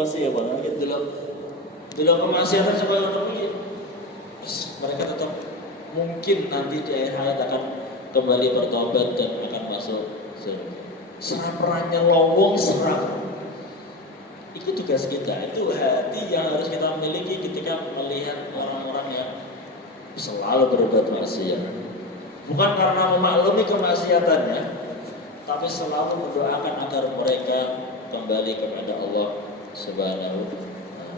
emosi ya bang, gitu dulu kemaksiatan supaya orang ini, mereka tetap mungkin nanti di akhir hayat akan kembali bertobat dan akan masuk surga. Serap-perannya lowong serap. Itu tugas kita, itu hati yang harus kita miliki ketika melihat orang-orang yang selalu berbuat maksiat. Bukan karena memaklumi kemaksiatannya, tapi selalu mendoakan agar mereka kembali kepada Allah Subhanahu.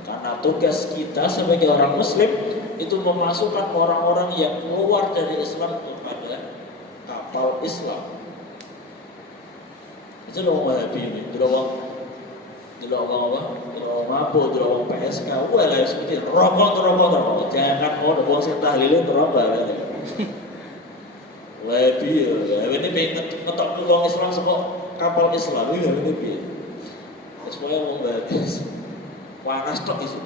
Karena tugas kita sebagai orang Muslim itu memasukkan orang-orang yang keluar dari Islam kepada kapal Islam. Itu orang Wahabi ini, itu orang mabuk, itu orang PSK. Wah lah seperti rokok. Jangan mau orang yang tahlilin terobak. Wahabi ya, ini pengen ngetok orang Islam semua kapal Islam ini lebih. Semuanya mau bagus. Panas tok itu.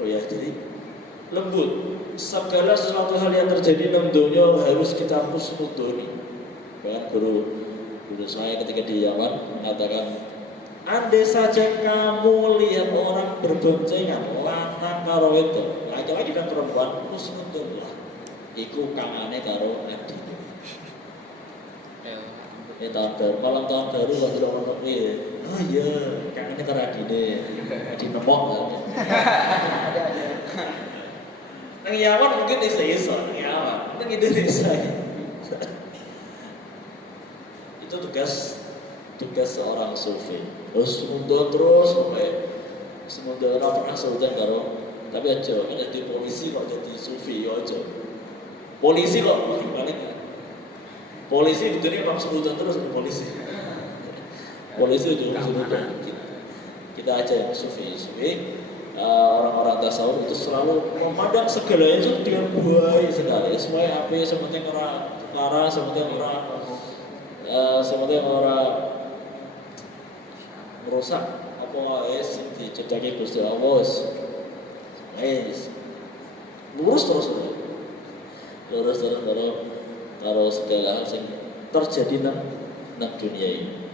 Oh ya, jadi lembut. Segala sesuatu hal yang terjadi dalam dunia harus kita husnudoni. Bahkan guru saya ketika di Yaman mengatakan, andai saja kamu lihat orang berboncengan lanang karo itu, laki-laki dan perempuan, husnudonilah. Iku kangane karo adi. Ini tahun baru, malam tahun baru waktu orang ini. Oh iya, kangennya karo adine, adi nemok. Nang Yaman mungkin iso-iso, nang Yaman, nang Indonesia. Itu tugas seorang sufi. Terus mundur terus sampai semudah orang pernah sebutan karo, tapi aja kan jadi polisi kok jadi sufi ya aja. Polisi kok balik. Polisi itu jadi orang sebutan terus ke polisi. Polisi itu sebutan. Kita aja yang sufi. Orang-orang tasawuf itu selalu memandang segalanya itu dengan baik sekali. Semuanya apa sementing orang lara, sementing orang merusak apa di cedaki Gusti Allah. Lurus terus kalau segala hal yang terjadi nang dunia ini.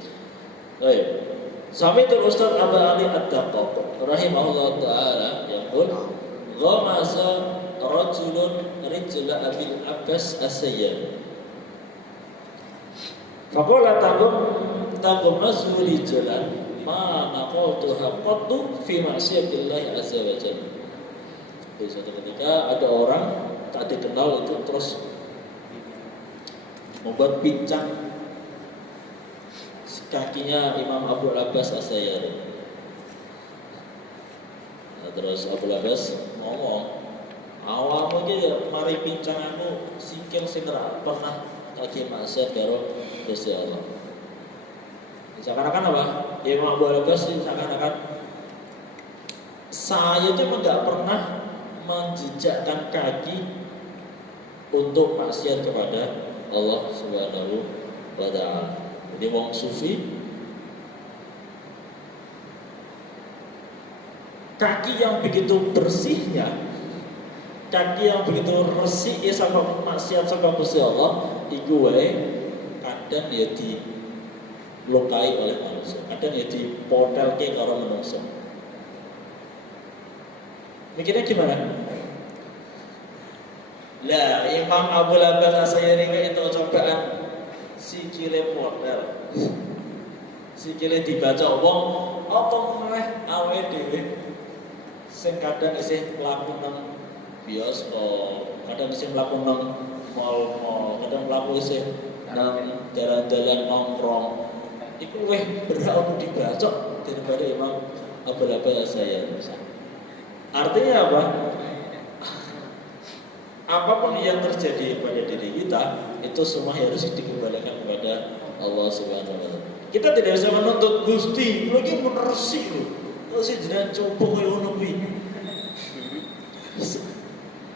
Baik. Sami'tul Ustaz Abu Ali Ad-Daqqaq rahimahullah taala yaqul ghamasa rajulun rijla Abil Abbas As-Sayyid. Faqala taqum nazuli jalan ma naqaltu haqqatu fi ma'siyatillah azza wa jalla. Di suatu ketika ada orang tak dikenal itu terus membuat pincang kakinya Imam Abu Abbas As-Sayyid. Nah, terus Abu Abbas ngomong, awalmu iki mari pincanganmu sikil sing ora pernah kaki maksiat karo Gusti Allah. Seakan-akan apa? Imam Abu Abbas seakan-akan saya itu tidak pernah menjejakkan kaki untuk maksiat kepada Allah Subhanahu wa taala. Jadi wong sufi kaki yang begitu bersihnya, kaki yang begitu resik sama maksiat sama Gusti Allah, iku wae kadang ya dilukai oleh manusia, kadang ya dipotelke karo manusia. Mikirnya gimana? Lah Imam Abu Abbas As-Sayyid itu cobaan sikile model, sikile dibaca wong apa meneh awake dhewe sing kadang isih mlaku nang bioskop, kadang isih mlaku nang mall, kadang mlaku isih nang dalan-dalan nongkrong. Iku luwih berhak dibaca daripada Imam Abu Abbas As-Sayyid. Artinya apa? Apapun yang terjadi pada diri kita itu semua harus dikembalikan kepada Allah Subhanahu wa taala. Kita tidak bisa menuntut Gusti, lagi menersi lho. Kok sih jenengan coba koyo ngono kuwi.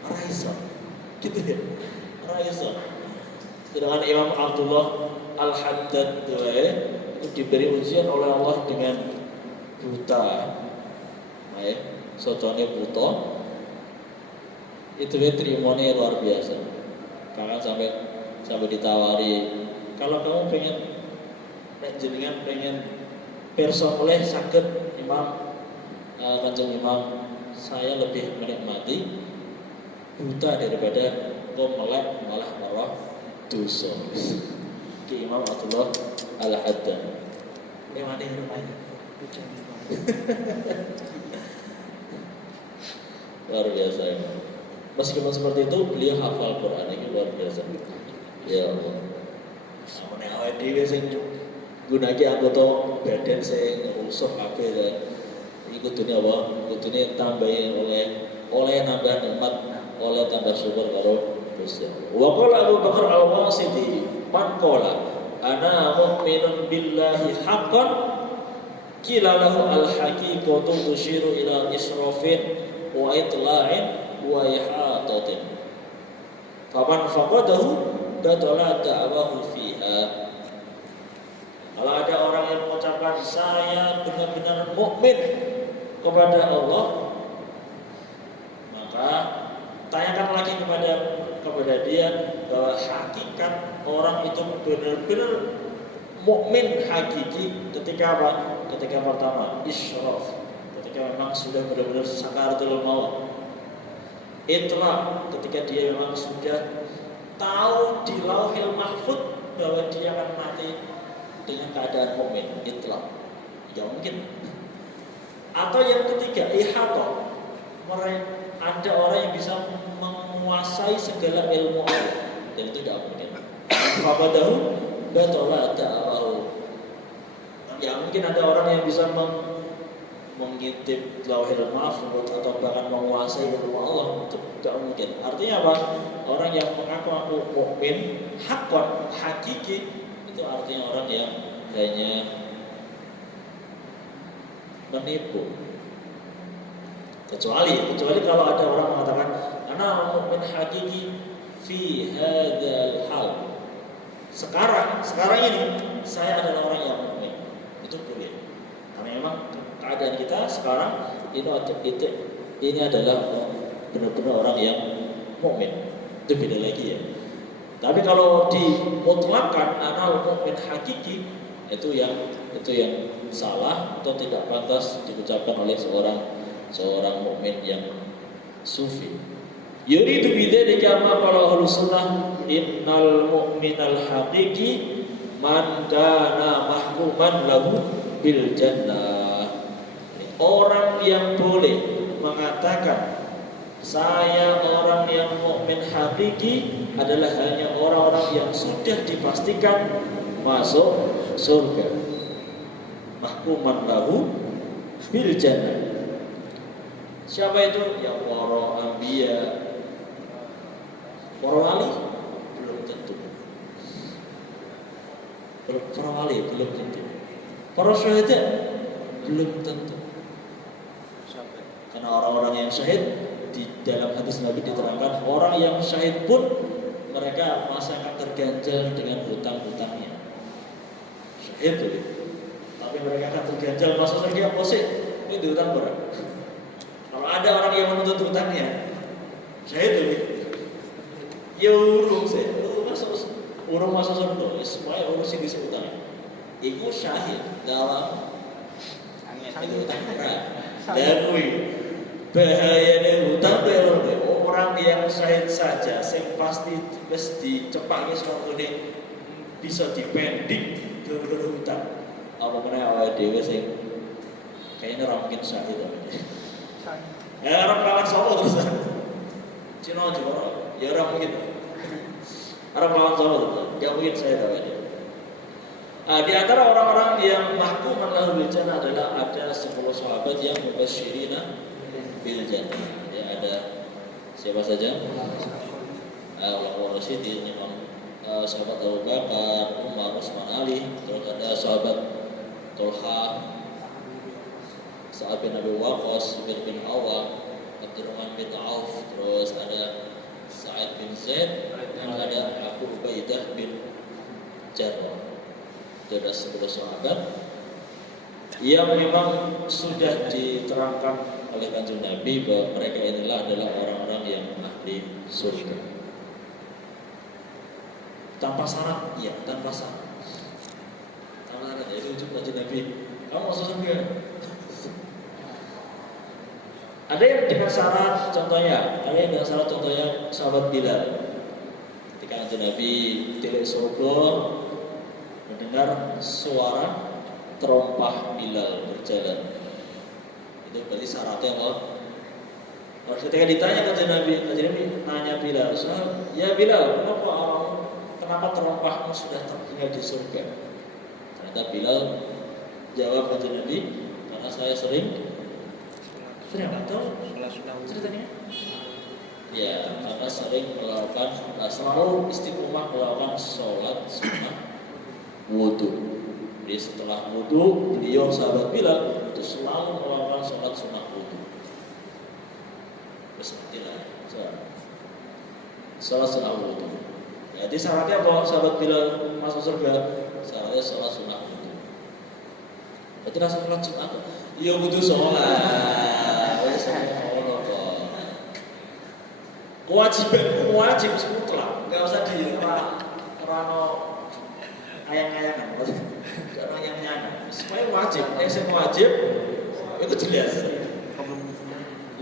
Ora iso. Gitu ya. Ora iso. Sedangkan Imam Abdullah Al-Haddad itu diberi ujian oleh Allah dengan buta. Sotone buta. Itu terimone luar biasa. Bahkan sampai ditawari, kalau kamu pengen jenengan pengen perso oleh saged Imam Kanjeng Imam, saya lebih menikmati buta daripada kok melek malah marah dosa. Ki Imam Abdullah Al-Haddad. Ini mana rumahnya? Luar biasa ya. Meskipun seperti itu, beliau hafal Quran ini luar biasa. Ya Allah. Samane awake dhewe sing gunake anggota badan sing rusuh kabeh ta. Iku dunia apa? Kudune tambahi oleh nambah nikmat, oleh tambah syukur karo Gusti Allah. Wa qala Abu Bakar Al-Wasiti, man qala ana mu'minun billahi haqqan qila lahu al-haqiqatu tushiru ila israfin wa itla'in wa ihatatin. Faman faqadahu batala da'wahu fiha. Kalau ada orang yang mengucapkan saya benar-benar mukmin kepada Allah, maka tanyakan lagi kepada dia bahwa hakikat orang itu benar-benar mukmin hakiki ketika apa? Ketika pertama isyraf, ketika memang sudah benar-benar sakaratul maut. Itulah ketika dia memang sudah tahu di Lauhil Mahfuz bahwa dia akan mati dengan keadaan mukmin. Itulah ya mungkin. Atau yang ketiga ihata, ada orang yang bisa menguasai segala ilmu Allah, dan itu tidak mungkin. Faqadahu batala da'wahu. Ya mungkin ada orang yang bisa mengintip Lauhil Mahfuz atau bahkan menguasai ilmu Allah, itu tidak mungkin. Artinya apa? Orang yang mengaku mukmin hakon hakiki, itu artinya orang yang hanya menipu. Kecuali kalau ada orang mengatakan ana mukmin hakiki fi hadzal hal. Sekarang ini saya adalah orang yang mukmin. Itu boleh. Karena memang keadaan kita sekarang ini adalah benar-benar orang yang mukmin. Itu beda lagi ya. Tapi kalau dimutlakkan ana mukmin hakiki, itu yang salah atau tidak pantas diucapkan oleh seorang mukmin yang sufi. Yuridu bidzalika ma qala ahlus sunnah innal mu'minal haqiqi man kana mahkuman lahu bil jannah. Orang yang boleh mengatakan saya orang yang mukmin hakiki adalah hanya orang-orang yang sudah dipastikan masuk surga. Mahkuman lahu bil jannah. Siapa itu? Ya para anbiya. Para wali belum tentu. Para wali belum tentu. Para syuhada belum tentu. Karena orang-orang yang syahid di dalam hadis Nabi diterangkan orang yang syahid pun mereka masih akan terganjal dengan hutang-hutangnya. Syahid tuh. Tapi mereka akan terganjal masuk surga apa sih? Ini dihutang berapa? Kalau ada orang yang menuntut hutangnya, syahid tuh. Ya urung sih, urung masuk surga, semuanya urusin di hutang. Iku syahid dalam itu hutang berat. Dan bahayanya hutang orang yang syahid saja, sing pasti dicepangi semuanya bisa dipending gara-gara hutang. Apa meneh awake dhewe sing kayaknya ora mungkin syahid aja. Ya orang lawan sapa terus. Cina Jepara, ya ora mungkin. Orang lawan sapa terus. Ya mungkin syahid aja. Di antara orang-orang yang mahkum lahu bil jannah adalah ada 10 sahabat yang mubasysyirina bil jannah. Ya ada siapa saja? Ulama Rasyidin, sahabat Abu Bakar, Umar, Utsman, Ali, terus ada sahabat Tolha, Sa'ad bin Abi Waqqas, Zubair bin Awwam, Abdurrahman bin Auf, terus ada Sa'id bin Zaid, dan ada Abu Ubaidah bin Jarrah. Ada 10 sahabat yang memang sudah diterangkan oleh Kanjeng Nabi bahwa mereka inilah adalah orang-orang yang ahli surga. Tanpa syarat, iya, tanpa syarat. Tanpa syarat, itu ujuk Kanjeng Nabi kamu masuk surga. Ada yang dengan syarat, contohnya, sahabat Bilal. Ketika Nabi tidak surga, mendengar suara terompah Bilal berjalan. Itu berarti syaratnya apa? Ketika ditanya ke Nabi nanya Bilal, ya Bilal, kenapa terompahmu sudah tertinggal di surga? Ternyata Bilal jawab ke Nabi, karena saya sering tahu ceritanya? Ya, karena sering melakukan, selalu istiqomah melakukan sholat sunnah wudu. Jadi setelah wudu, beliau sahabat Bilal itu selalu melakukan sholat sunnah wudu. Bismillah, sholat sunnah wudu. Jadi syaratnya kalau sahabat Bilal masuk surga, syaratnya sholat sunnah wudu. Berarti rasa sholat Jumat, iya wudu sholat. Kewajiban wajib mutlak, nggak usah rano ayang-ayangan, jangan ayang-ayangan. Semuanya wajib, yang wajib itu jelas.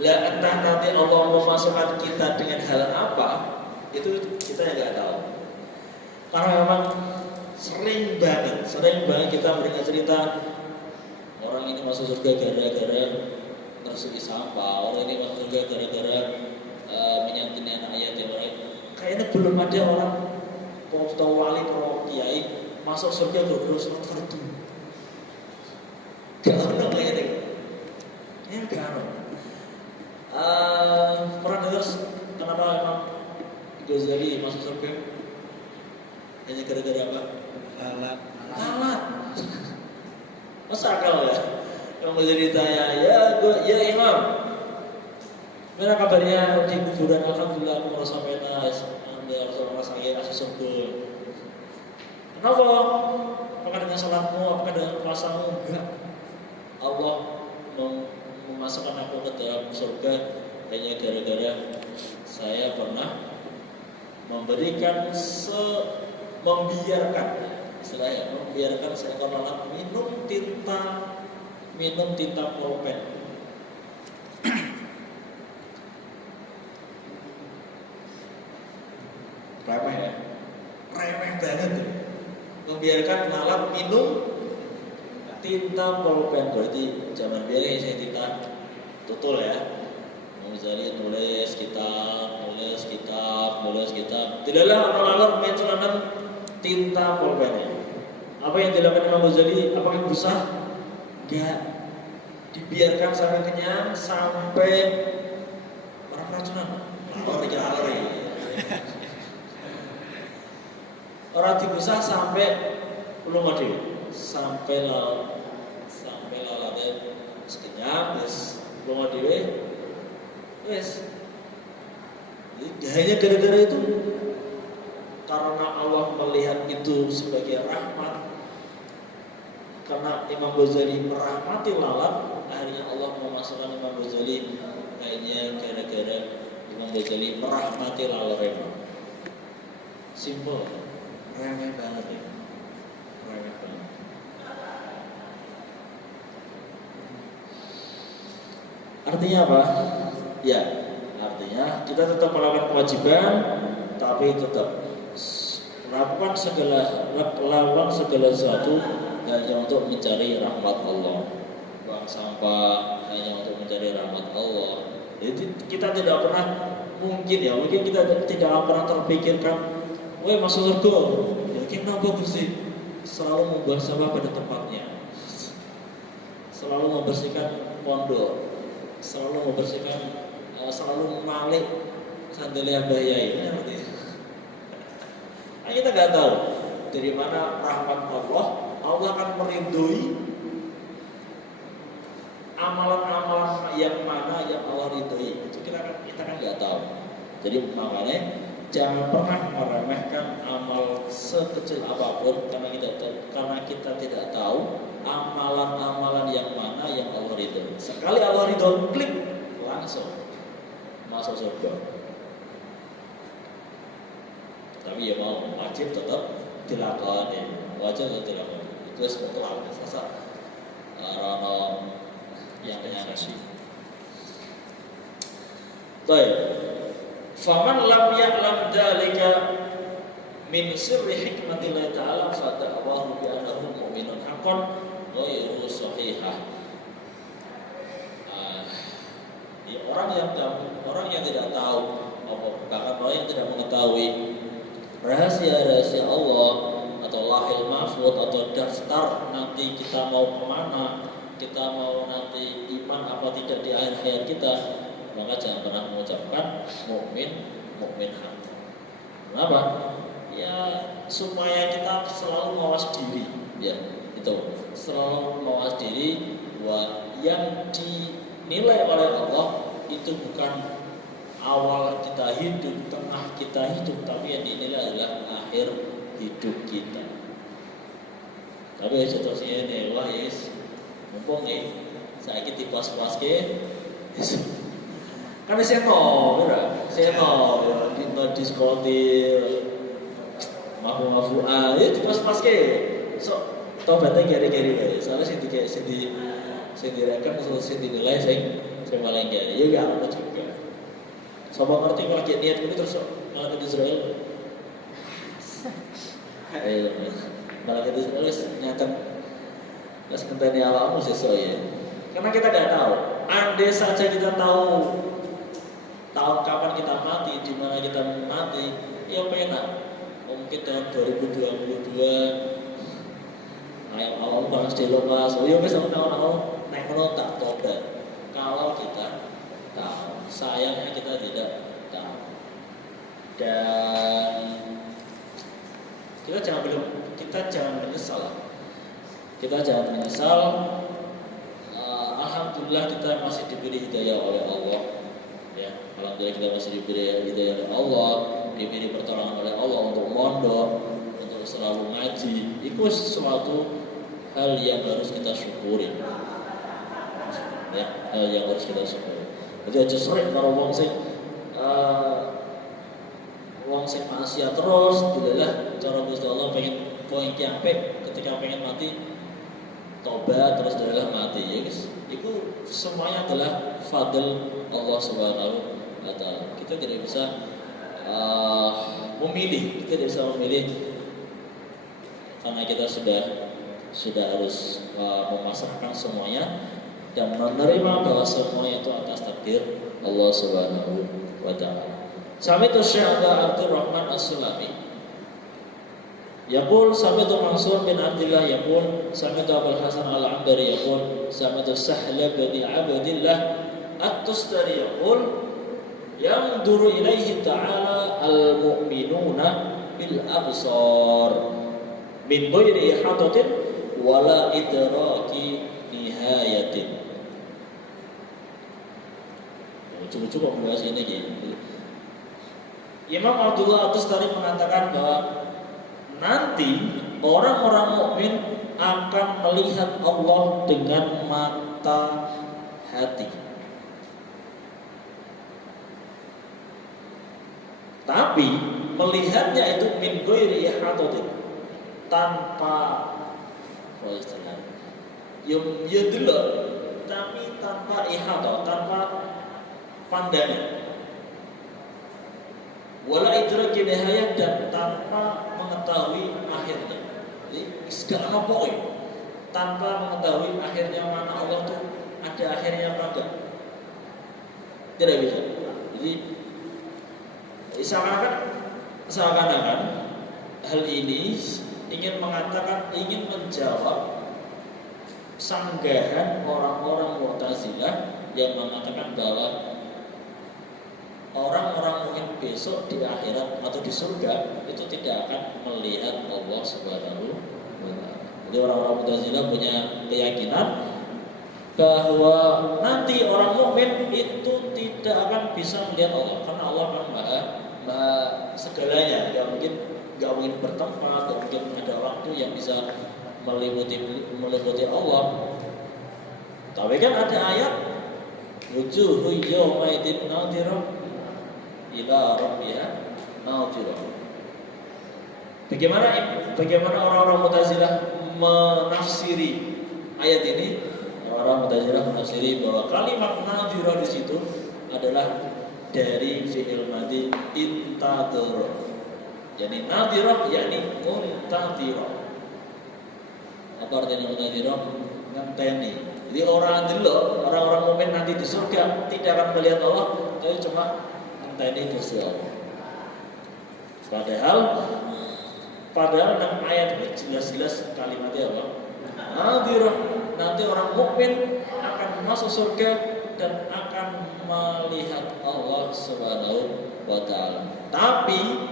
Lah entah nanti Allah memasukkan kita dengan hal apa, itu kita yang nggak tahu. Karena memang sering banget kita mendengar cerita orang ini masuk surga gara-gara tersegi sampah, orang ini masuk surga gara-gara menyantuni anak yatim. Kayaknya belum ada orang atau wali atau kiai masuk surga gara-gara sholat fardu. Gak ada kayaknya. Ini gak ada. Pernah dengar kenapa Imam Ghazali masuk surga? Hanya gara-gara apa? Lalat. Masa akal ya? Imam Ghazali ditanya, ya Imam, mana kabarnya di kuburan? Alhamdulillah aku merasa penas, merasa masuk surga. Kenapa? Apakah dengan sholatmu? Apakah dengan puasamu? Enggak. Allah memasukkan aku ke dalam surga hanya gara-gara saya pernah membiarkan seekor lalat minum tinta pulpen. Remeh banget. Membiarkan lalat minum tinta pulpen. Berarti zaman biasa saya tinta tutul ya. Ghazali nulis kitab. Tidaklah lalat main celanan tinta pulpennya. Apa yang dilakukan Imam Ghazali? Apakah bisa? Enggak. Dibiarkan sampai kenyang, sampai orang racunan. Orang dibusa sampai belum ada, sampai lalatnya sekenyang, belum ada, hanya gara-gara itu. Karena Allah melihat itu sebagai rahmat, karena Imam Ghazali merahmati lalat, akhirnya Allah memasukkan Imam Ghazali hanya gara-gara Imam Ghazali merahmati lalat. Simpel. Remeh banget ya. Remeh banget. Artinya apa? Ya, artinya kita tetap melakukan kewajiban, tapi tetap lakukan segala sesuatu hanya untuk mencari rahmat Allah. Buang sampah hanya untuk mencari rahmat Allah. Jadi kita tidak pernah mungkin kita tidak pernah terpikirkan masuk surga, yakin apa Gusti? Selalu membuang sampah pada tempatnya, selalu membersihkan pondok, selalu malik sandalia bayai. Nah, kita nggak tahu dari mana rahmat Allah. Allah akan merindui amalan-amalan yang mana yang Allah ridhoi. Itu kita kan nggak tahu. Jadi makanya jangan pernah meremehkan amal sekecil apapun, karena kita tidak tahu amalan-amalan yang mana yang Allah ridho. Sekali Allah ridho, klik langsung masuk surga. Tapi ya mau wajib tetap dilakukan, Itu sebetul Rono yang penyakit. Baik. Faman lam ya'lam dzalika min sirri hikmatillah ta'ala fada'wahu bi annahu mu'minun haqqan ghairu sahihah. Orang yang tidak tahu, bahkan orang yang tidak mengetahui rahasia-rahasia Allah atau lahil mahfud atau daftar nanti kita mau kemana, kita mau nanti iman apa tidak di akhir hayat kita, maka jangan pernah mengucapkan mukmin hak. Kenapa? Ya supaya kita selalu mawas diri, ya itu selalu mawas diri bahwa yang dinilai oleh Allah itu bukan awal kita hidup, tengah kita hidup, tapi yang dinilai adalah akhir hidup kita. Tapi situasinya ini, wah yes, mumpung nih, saya kita pas-pas ke, karena saya tahu, di sekolah di mafu itu pas-pas ke, so tobatnya gari-gari, soalnya saya direkam, saya dinilai, saya malah gari, ya gak apa juga. Sobat ngerti kalau kayak niat ini terus malah ke Israel. Malah ke Israel nyata nggak sementara awalmu sesuai ya. Karena kita nggak tahu. Andai saja kita tahu kapan kita mati, di mana kita mati, ya penak. Mungkin tahun 2022 ayam awal panas di lokas. Oh ya besok tahun naik tak tobat. Kalau kita tahu, sayangnya kita tidak tahu. Dan kita jangan menyesal. Alhamdulillah kita masih diberi hidayah oleh Allah. Ya, alhamdulillah kita masih diberi hidayah oleh Allah, diberi pertolongan oleh Allah untuk mondok, untuk selalu ngaji. Itu sesuatu hal yang harus kita syukuri. Ya, hal yang harus kita syukuri. Jadi aja sering kalau wong sing maksiat terus, dilalah cara Gusti Allah pengen poin kiampek ketika pengen mati tobat terus dilalah mati ya guys. Itu semuanya adalah fadl Allah Subhanahu wa taala. Kita tidak bisa memilih, karena kita sudah harus memasrahkan semuanya dan menerima bahwa semuanya itu atas takdir Allah Subhanahu wa taala. Sami'tu Syekh Abdurrahman As-Sulami yaqul sami'tu Mansur bin Abdullah yaqul sami'tu Abul Hasan Al-Ambari yaqul sami'tu Sahla bin Abdillah At-Tustari yaqul yanzuru ilaihi ta'ala al-mu'minuna bil absar min ghairi ihatatin wala idraki nihayatin. Cukup membahas ini gitu. Imam Abdullah At-Tustari mengatakan bahwa nanti orang-orang mukmin akan melihat Allah dengan mata hati. Tapi melihatnya itu min ghairi ihatatin, tanpa delok, tapi tanpa ihatah, tanpa pandangan. Wala idraki nihayat, dan tanpa mengetahui akhirnya. Jadi segala nopo tanpa mengetahui akhirnya mana Allah tuh ada akhirnya apa enggak. Tidak bisa. Jadi seakan-akan hal ini ingin menjawab sanggahan orang-orang Mu'tazilah yang mengatakan bahwa orang-orang mungkin besok di akhirat atau di surga itu tidak akan melihat Allah Subhanahu wa taala. Jadi orang-orang Mu'tazilah punya keyakinan bahwa nanti orang mukmin itu tidak akan bisa melihat Allah karena Allah kan maha segalanya. Gak mungkin bertempat, gak mungkin ada waktu yang bisa meliputi Allah. Tapi kan ada ayat wujuhu yawmaidin nadhirah ila rabbiha nadhirah. Bagaimana orang-orang Mu'tazilah menafsiri ayat ini? Orang Mu'tazilah menafsiri bahwa kalimat nadhira di situ adalah dari fi'il madhi intadhara. Yani nadhira yakni muntadhira. Apa artinya muntadhira? Ngenteni. Jadi orang-orang mukmin nanti di surga tidak akan melihat Allah, tapi cuma ngenteni Gusti Allah. Padahal dalam ayat ini jelas-jelas kalimatnya apa? Nadhirah. Nanti orang mukmin akan masuk surga dan akan melihat Allah Subhanahu wa taala. Tapi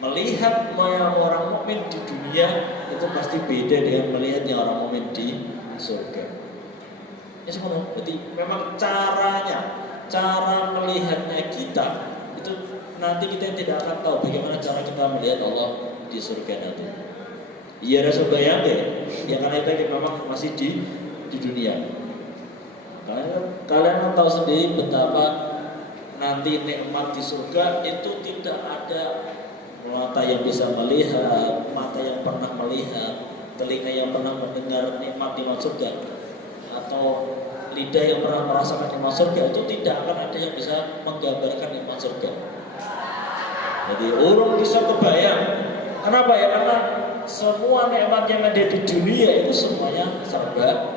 melihat orang mukmin di dunia itu pasti beda dengan melihatnya orang mukmin di surga. Ya sebenarnya, berarti memang cara melihatnya kita itu nanti kita tidak akan tahu bagaimana cara kita melihat Allah di surga nanti. Iya rasa bayangin, ya karena kita memang masih di dunia. Kalian tahu sendiri betapa nanti nikmat di surga itu tidak ada mata yang bisa melihat, mata yang pernah melihat, telinga yang pernah mendengar nikmat di surga, atau lidah yang pernah merasakan nikmat surga. Itu tidak akan ada yang bisa menggambarkan nikmat surga. Jadi orang bisa kebayang. Kenapa ya? Karena semua nikmat yang ada di dunia itu semuanya serba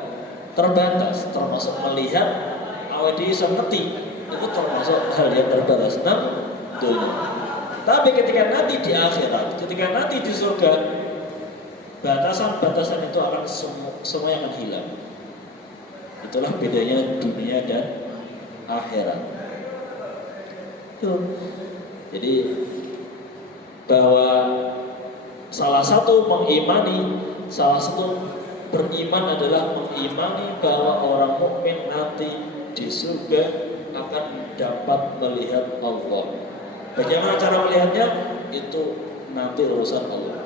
terbatas, termasuk melihat awet bisa ngerti itu termasuk hal yang terbatas. Dunia. Tapi ketika nanti di akhirat, ketika nanti di surga, batasan-batasan itu akan semua akan hilang. Itulah bedanya dunia dan akhirat. Jadi bahwa salah satu beriman adalah mengimani bahwa orang mukmin nanti di surga akan dapat melihat Allah. Bagaimana cara melihatnya? Itu nanti urusan Allah.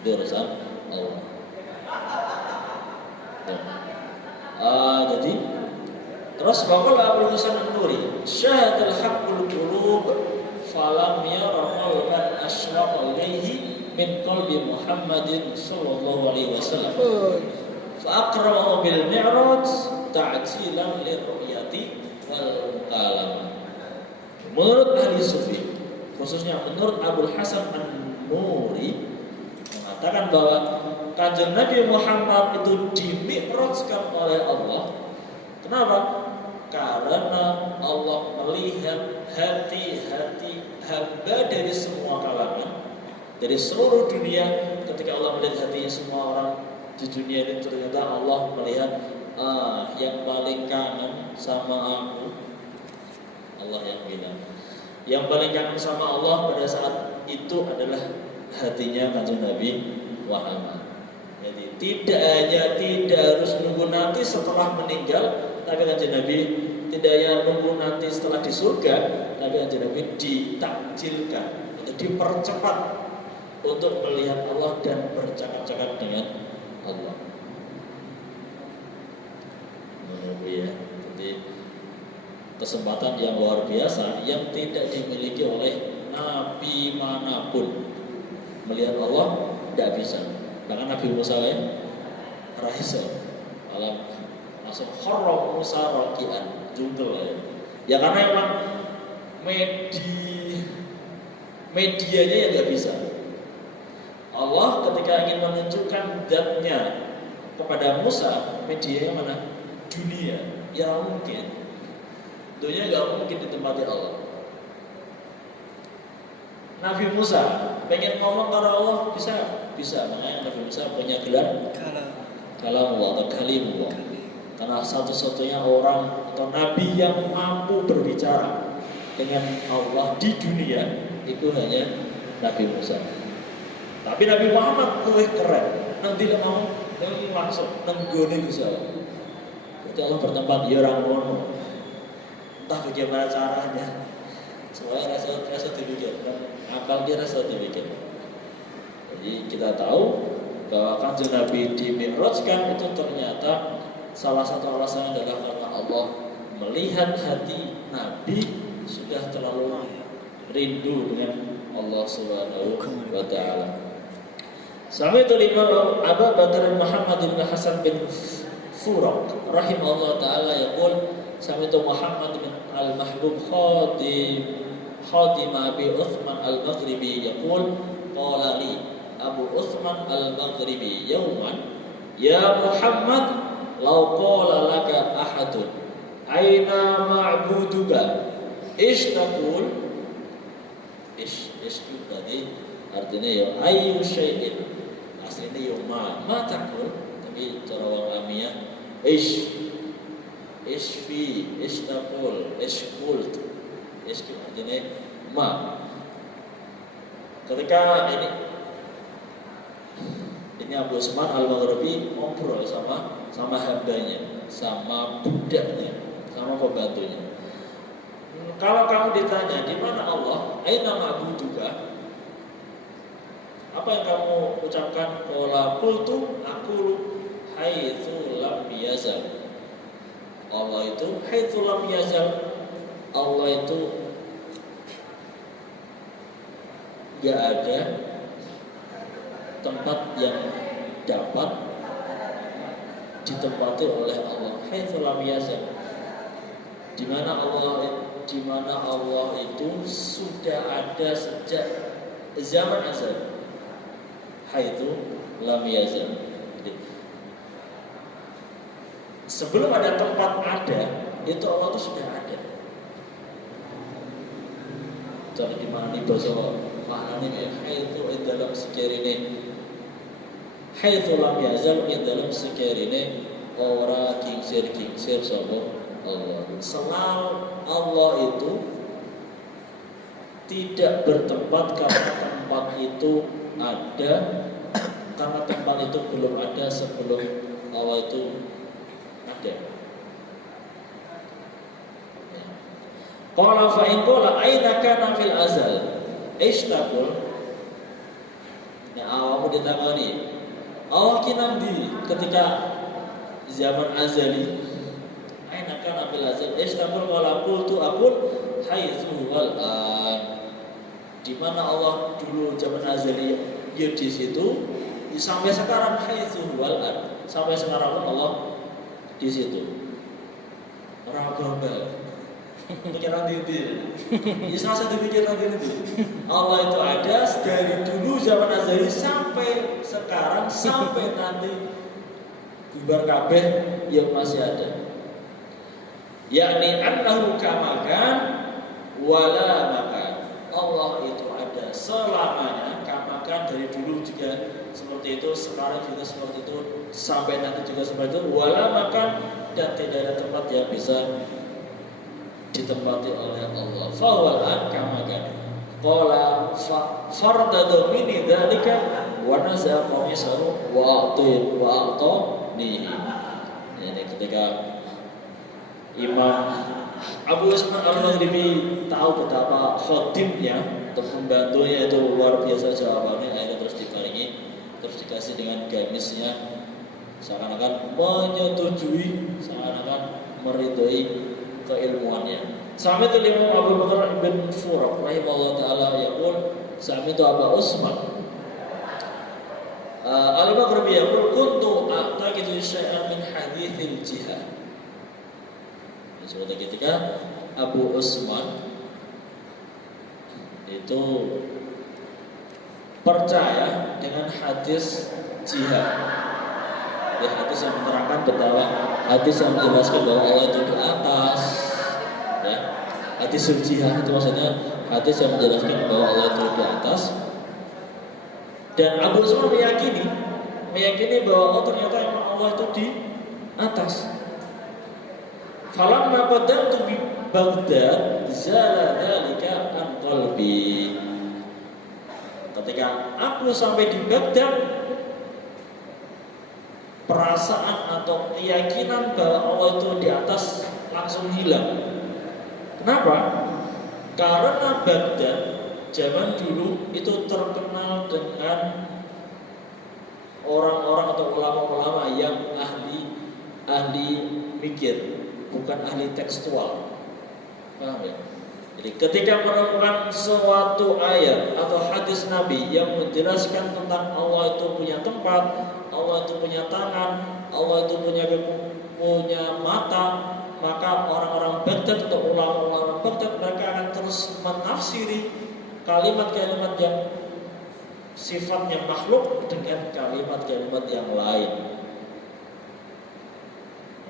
Itu urusan Allah. Jadi terus waqala Abul Hasan An-Nuri, syahadal haqqul qulub falam yara qalban aswaqa ilaihi min qalbi Muhammadin sallallahu alaihi wasallam. Fa aqra'u bil mi'raj ta'jilan lirru'yati wal mukalam. Menurut ahli sufi, khususnya menurut Abul Hasan An-Nuri, mengatakan bahwa Kanjeng Nabi Muhammad itu dimi'rajkan oleh Allah. Kenapa? Karena Allah melihat hati-hati hamba dari semua kalangan, dari seluruh dunia. Ketika Allah melihat hatinya semua orang di dunia ini, ternyata Allah melihat yang paling kangen sama aku. Allah yang bilang, yang paling kangen sama Allah pada saat itu adalah hatinya Kanjeng Nabi Muhammad. Jadi tidak harus nunggu nanti setelah meninggal, tapi Kanjeng Nabi tidak hanya nunggu nanti setelah di surga, tapi Kanjeng Nabi ditakjilkan atau dipercepat untuk melihat Allah dan bercakap-cakap dengan Allah. Menunggu ya. Jadi kesempatan yang luar biasa yang tidak dimiliki oleh nabi manapun. Melihat Allah tidak bisa. Bahkan Nabi Musa Raisa alam masuk haram Musa rakian jungkel ya karena memang medianya yang nggak bisa. Allah ketika ingin menunjukkan zatnya kepada Musa, medianya mana? Dunia. Ya mungkin dunia nggak mungkin ditempati Allah. Nabi Musa pengen ngomong kepada Allah bisa, makanya Nabi Musa punya gelar kalamullah atau kalimullah. Karena satu-satunya orang atau nabi yang mampu berbicara dengan Allah di dunia itu hanya Nabi Musa. Tapi Nabi Muhammad lebih keren. Nanti dia mau langsung nenggone bisa. Jadi Allah bertempat di orang ngono. Entah bagaimana caranya. Semuanya rasa dipikir, akal dia rasa dipikir. Jadi kita tahu bahwa Kanjeng Nabi dimi'rajkan itu ternyata salah satu alasan adalah karena Allah melihat hati Nabi sudah terlalu rindu dengan Allah Subhanahu wa taala. Sami'tu Imam Abu Bakar Muhammad bin Hasan bin Furaq rahimahullah taala yaqul sami'tu Muhammad bin Al-Mahbub khadim Abi Uthman Al-Maghribi yaqul qala li Abu Uthman Al-Maghribi yawman ya Muhammad law qala laka ahadun aina ma'buduka ishtaqul ish tadi artinya ya ayu syai'in aslinya ya ma takul tapi cara wong amiyah ishfi ishtaqul ishqult artinya ma ketika ini Abu Usman Al-Maghribi ngobrol sama hambanya, sama budaknya, sama pembantunya. Kalau kamu ditanya di mana Allah, aina ma'buduka? Apa yang kamu ucapkan? Qala qultu aqulu haitsu lam yazal. Allah itu haitsu lam yazal. Allah itu enggak ada tempat yang dapat ditempati oleh Allah. Haitsu lam yazal. Di mana Allah itu sudah ada sejak zaman azal. Haitsu lam yazal. Sebelum ada tempat ada, itu Allah itu sudah ada. Jadi di mana nih bahasa maknanya ya haitsu dalam sekirine haitsu lam yazal dalam sekirine ora kingsir sapa Allah. Selalu Allah itu tidak bertempat karena tempat itu ada, karena tempat itu belum ada sebelum Allah itu ada. Qala fa in qala aina kana fil azal ishtaqul. Nah, awakmu ditakoni Allah ki nandi ketika zaman azali aina kana fil azal ishtaqul wala qultu aqul haitsu wal an. Di mana Allah dulu zaman azali ya di situ sampai sekarang haitsu wal an. Sampai sekarang Allah di situ. Ora global. Pikiran diri, bisa satu pikiran diri. Allah itu ada dari dulu zaman azali sampai sekarang sampai nanti bubar kabeh yang masih ada. Yakni annahu kamakan wala makan. Allah itu ada selamanya, kamakan dari dulu juga seperti itu, sekarang juga seperti itu, sampai nanti juga seperti itu, wala makan dan tidak ada tempat yang bisa ditempati oleh Allah. Fawal kamakan. Qala fardadu min dzalika wa naza qamisahu wa a'tani. Ini ketika Imam Abu Usman Al-Maghribi tahu betapa khotimnya atau pembantunya itu luar biasa jawabannya, akhirnya terus diparingi, terus dikasih dengan gamisnya, seakan-akan menyetujui, seakan-akan meridhoi keilmuannya. Sami'tu Imam Abu Bakar bin Furaq rahimahullah taala yaqul sami'tu Abu Usman Al-Maghribi yaqul kuntu a'taqidu syai'an min haditsil jihad. Suatu ketika Abu Usman itu percaya dengan hadis jihad. Ya, hadis yang menerangkan betapa hadis yang menjelaskan bahwa Allah itu di atas, ya. Hadis jihad itu maksudnya hadis yang menjelaskan bahwa Allah itu di atas. Dan Abu Usman meyakini bahwa ternyata memang Allah itu di atas. Falamma qaddamtu bi Baghdad zala dzalika an qalbi. Ketika aku sampai di Baghdad, perasaan atau keyakinan bahwa Allah itu di atas langsung hilang. Kenapa? Karena Baghdad zaman dulu itu terkenal dengan orang-orang atau ulama-ulama yang ahli mikir, bukan ahli tekstual. Paham ya? Jadi ketika menemukan suatu ayat atau hadis Nabi yang menjelaskan tentang Allah itu punya tempat, Allah itu punya tangan, Allah itu punya mata, maka orang-orang Baghdad atau ulama-ulama Baghdad mereka akan terus menafsiri kalimat-kalimat yang sifatnya makhluk dengan kalimat-kalimat yang lain.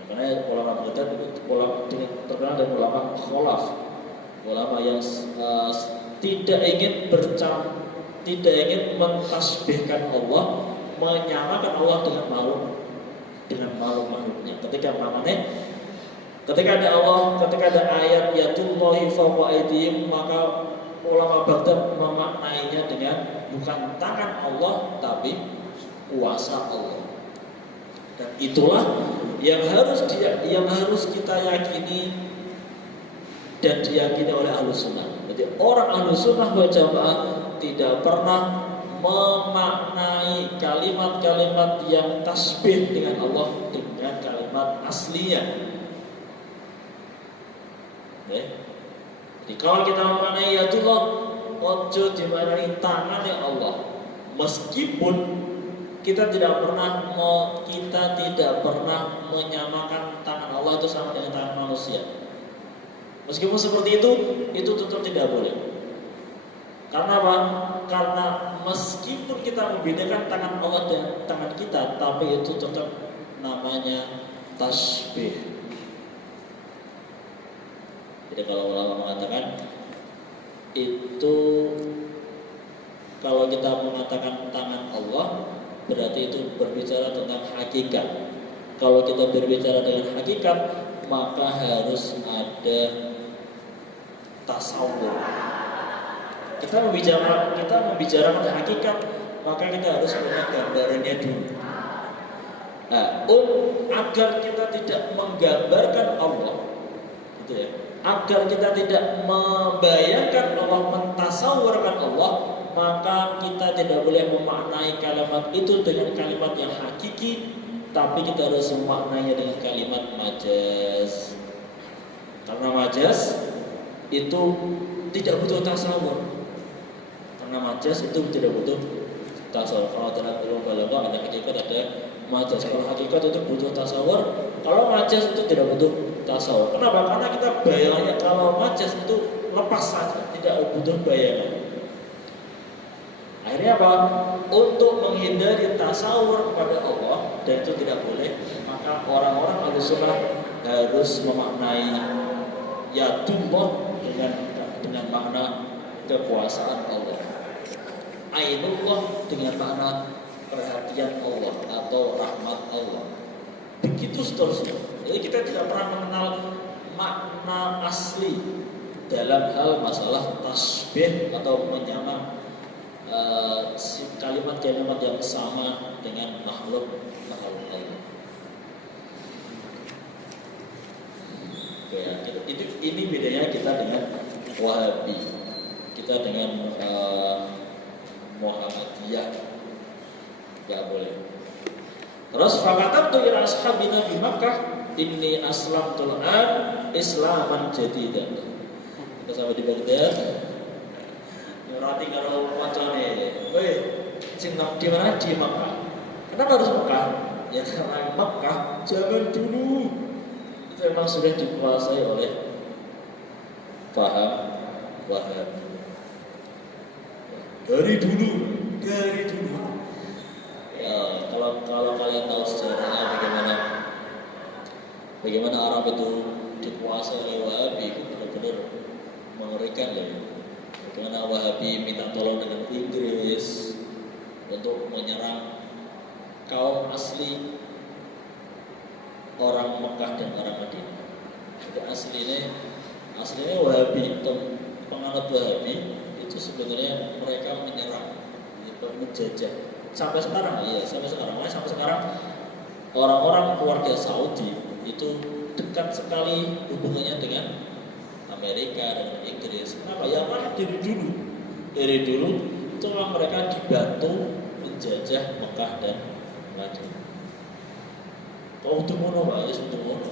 Karena ulama Baghdad itu terkenal dengan ulama kholaf, ulama yang tidak ingin mentasbihkan Allah, menyamakan Allah dengan makhluknya. Ketika ada ayat yatullahi fawqa aydihim, maka ulama Baghdad memaknainya dengan bukan tangan Allah tapi kuasa Allah. Dan itulah yang harus kita yakini dan diyakini oleh Ahlus Sunnah. Jadi orang Ahlus Sunnah wal Jamaah tidak pernah memaknai kalimat-kalimat yang tasbih dengan Allah dengan kalimat aslinya. Jadi kalau kita memaknai yatullah, ojo dimaknai tangannya Allah. Meskipun kita tidak pernah menyamakan tangan Allah itu sama dengan tangan manusia. Meskipun seperti itu tetap tidak boleh. Karena apa? Karena meskipun kita membedakan tangan Allah dan tangan kita, tapi itu tetap namanya tasbih. Jadi kalau ulama mengatakan itu, kalau kita mengatakan tangan Allah, berarti itu berbicara tentang hakikat. Kalau kita berbicara dengan hakikat, maka harus ada tasawuf. Kita membicarakan hakikat, maka kita harus punya gambarannya dulu. Nah, agar kita tidak menggambarkan Allah, gitu ya. Agar kita tidak membayangkan Allah, mentasawurkan Allah, maka kita tidak boleh memaknai kalimat itu dengan kalimat yang hakiki, tapi kita harus memaknainya dengan kalimat majaz. Karena majaz itu tidak butuh tasawur. Karena majaz itu tidak butuh tasawur. Kalau dalam ilmu balaghah ada hakikat, ada majaz. Kalau hakikat itu butuh tasawur, kalau majaz itu tidak butuh tasawur. Kenapa? Karena kita bayangannya kalau majaz itu lepas saja, tidak butuh bayangan. Akhirnya apa? Untuk menghindari tasawur kepada Allah, dan itu tidak boleh, maka orang-orang Ahlus Sunnah harus memaknai yatullah dengan makna kekuasaan Allah, ainullah dengan makna perhatian Allah atau rahmat Allah. Begitu seterusnya. Jadi kita tidak pernah mengenal makna asli dalam hal masalah tasbih atau menyamak kalimat-kalimat yang sama dengan makhluk Allah. Ya, ini bedanya kita dengan Wahabi, kita dengan Muhammadiyah. Tidak boleh. Terus fakatabtu ila ashabina di Makkah inni aslamtul an islaman jadidan. Kita sampai di Baghdad. Nurati karo kancane, "Woi, sing di mana? Di Makkah." Kenapa harus Makkah? Ya karena Makkah zaman dulu itu memang sudah dikuasai oleh paham Wahabi. Dari dulu. Ya, kalau kalian tahu sejarahnya bagaimana Arab itu dikuasai oleh Wahabi, itu benar-benar mengerikan ya. Bagaimana Wahabi minta tolong dengan Inggris untuk menyerang kaum asli orang Mekah dan orang Madinah. Jadi aslinya Wahabi atau penganut Wahabi itu sebenarnya mereka menyerang, menjajah. Sampai sekarang orang-orang keluarga Saudi itu dekat sekali hubungannya dengan Amerika, dengan Inggris. Kenapa? Ya karena dari dulu itu memang mereka dibantu menjajah Mekah dan Madinah. Kalau itu mono Pak, ya sudah mono.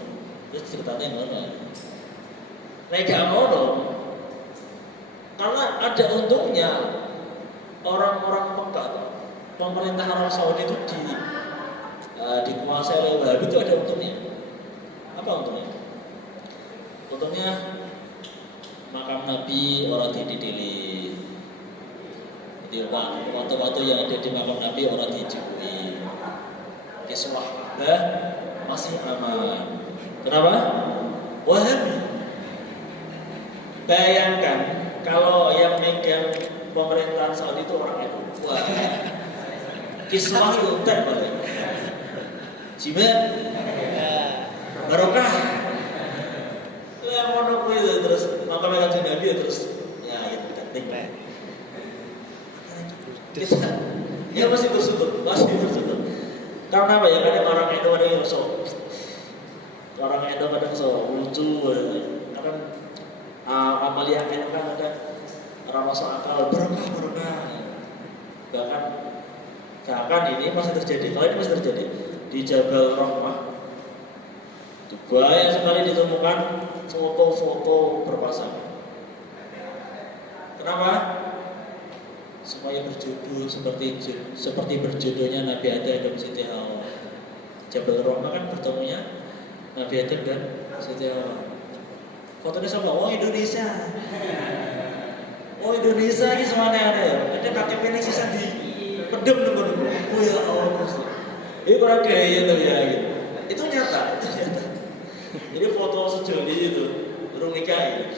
Terus ceritanya mana? Mereka mono, ada untungnya. Orang-orang Mekah, pemerintah Arab Saudi itu dikuasai oleh Wahabi itu ada untungnya. Apa untungnya? Untungnya makam Nabi orang didili. Jadi waktu-waktu yang ada di makam Nabi orang dijauhi. Kiswah Ka'bah masih aman. Kenapa? Wahabi. Bayangkan kalau yang megang pemerintahan Saudi itu orang itu. Wah. Kiswah itu boleh. Jimat. Barokah. Yang mau itu terus makam Nabi terus ya itu penting. Kita ya masih bersyukur. Karena apa ya, kadang orang Indo ada yang kadang lucu, kadang amalia kan ada orang masuk akal berkah. Bahkan ini masih terjadi. Kalau ini masih terjadi di Jabal Rahmah, banyak sekali ditemukan foto-foto berpasangan. Kenapa? Supaya berjodoh seperti berjodohnya Nabi Adam dan Siti Hawa. Jabal Rahmah kan bertemunya Nabi Adam dan Siti Hawa. Fotonya sama Indonesia. Indonesia ini semuanya ada ya. Ada KTP ini sisa di pedem nunggu. Oh ya Allah. Ini kurang gaya tuh ya gitu. Itu nyata. Jadi foto sejoli itu belum nikah.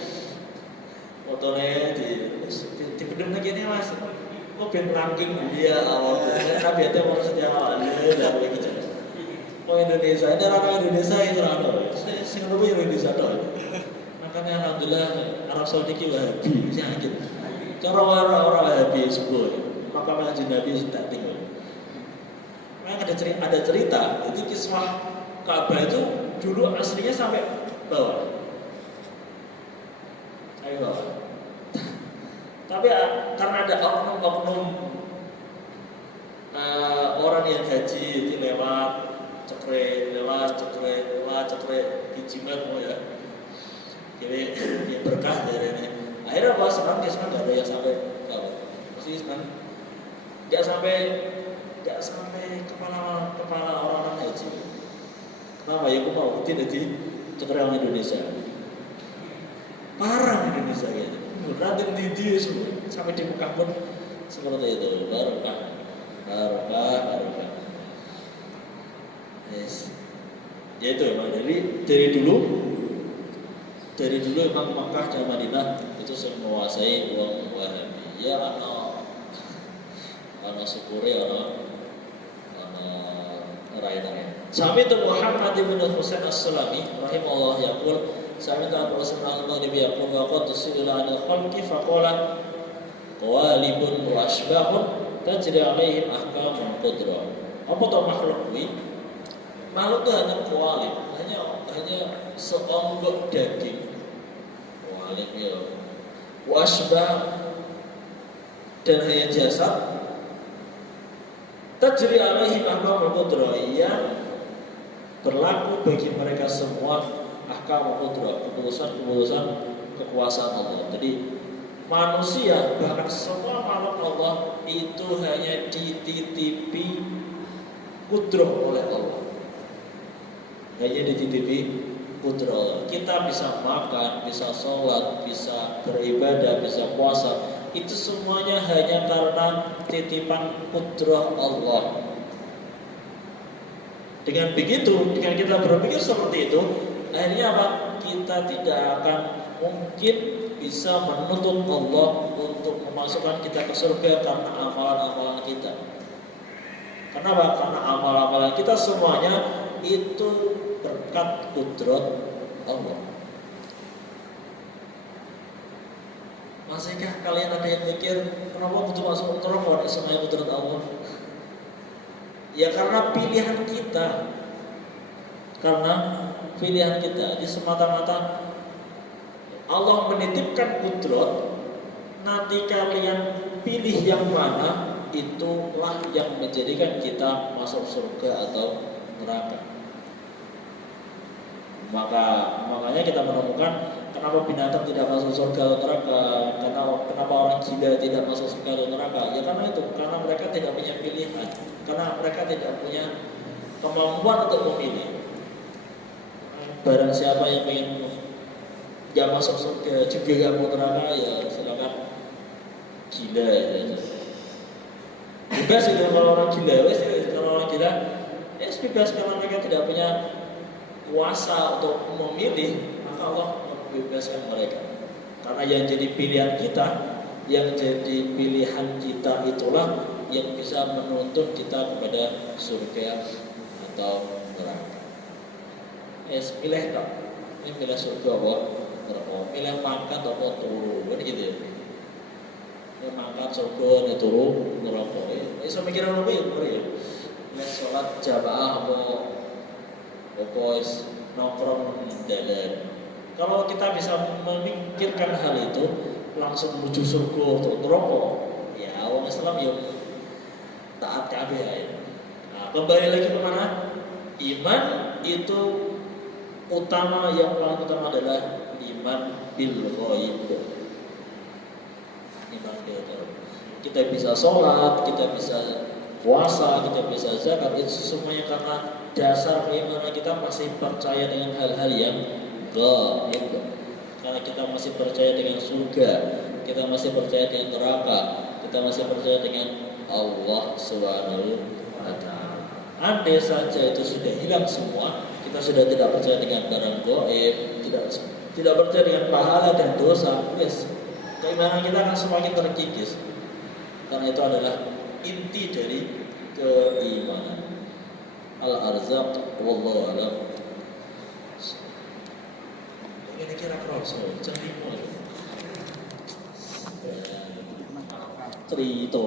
Fotonya di pedem lagi nih Mas. Kok ben ranking dia awal. Nabi Adam harus sejauh ada lagi. Indonesia, ada orang Indonesia itu ada. Saya lebih Indonesia ada. Makanya alhamdulillah Arab Saudi ki Wahabi sakit. Cara orang Wahabi semua. Maka Kanjeng Nabi sudah tinggal. Memang ada cerita itu kisah Ka'bah itu dulu aslinya sampai bawah. Sampai bawah. Tapi karena ada oknum-oknum orang yang haji itu lewat cekre dijimat mau ya. Jadi ya berkah dari ini. Akhirnya pas sekarang nggak ada yang sampai bawah. Pasti sekarang nggak sampai kepala orang haji. Kenapa ya? Aku mau tidak di cekre orang Indonesia. Parah Indonesia ya. Berarti di semua sampai di Mekah pun seperti itu. Barokah. Yes. Ya itu memang dari dulu memang Makkah dan Madinah itu menguasai uang Wahabi. Ya ana syukure ana rai-rai. Sami itu Muhammad bin Husain As-Sulami rahimahullah yaqul sami ta Rasulullah Nabi yaqul wa qad tusila al khalqi faqala qawalibun wa asbahun tajri alaihim ahkamul qudrah. Apa to makhluk kuwi? Makhluk itu hanya kualib, hanya seonggok daging. Kualib ya. Wasbah dan hanya jasad. Tajri alaihi ahkamul qudrah yang berlaku bagi mereka semua ahkamul qudrah, keputusan kekuasaan Allah. Jadi manusia bahkan semua makhluk Allah itu hanya dititipi qudrah oleh Allah. Hanya dititipi putra. Kita bisa makan, bisa sholat, bisa beribadah, bisa puasa. Itu semuanya hanya karena titipan putra Allah. Dengan begitu, dengan kita berpikir seperti itu, akhirnya apa? Kita tidak akan mungkin bisa menuntut Allah untuk memasukkan kita ke surga karena amalan-amalan kita. Kenapa? Karena amalan-amalan kita semuanya itu berkat kudrat Allah. Masihkah kalian ada yang mikir kenapa butuh masuk neraka semuanya kudrat Allah? Ya karena pilihan kita. Jadi semata-mata Allah menitipkan kudrat. Nanti kalian pilih yang mana, itulah yang menjadikan kita masuk surga atau neraka. Makanya kita menemukan kenapa binatang tidak masuk surga atau neraka, kenapa orang gila tidak masuk surga atau neraka? Ya karena itu, karena mereka tidak punya pilihan, karena mereka tidak punya kemampuan untuk memilih. Barang siapa yang ingin gak masuk surga juga gak mau neraka, ya silakan gila ya. Juga sih kalau orang gila, kalau orang gila, bebas karena mereka tidak punya kuasa untuk memilih, maka Allah membebaskan mereka. Karena yang jadi pilihan kita, yang jadi pilihan kita itulah yang bisa menuntun kita kepada surga atau neraka. Pilih tak? Ini pilih surga apa? Neraka. Pilih makan atau turu, kan gitu ya. Ini makan surga, ini turu, neraka. Saya mikirin lebih ya. Ini sholat jamaah apa nongkrong dalan. Kalau kita bisa memikirkan hal itu, langsung menuju surga atau neraka, ya orang Islam ya taat kabeh ya. Nah, kembali lagi ke mana? Iman itu utama, yang paling utama adalah iman bil ghaib. Iman bil ghaib. Kita bisa sholat, kita bisa puasa, kita bisa zakat, itu semuanya karena dasar keimanan kita masih percaya dengan hal-hal yang gaib. Karena kita masih percaya dengan surga, kita masih percaya dengan neraka, kita masih percaya dengan Allah Subhanahu wa taala. Andai saja itu sudah hilang semua, kita sudah tidak percaya dengan barang gaib, tidak percaya dengan pahala dan dosa, yes, keimanan kita akan semakin terkikis. Karena itu adalah inti dari keimanan. Al-arzaq wallahu a'lam. Ini kira kroso, cerita. Cerita.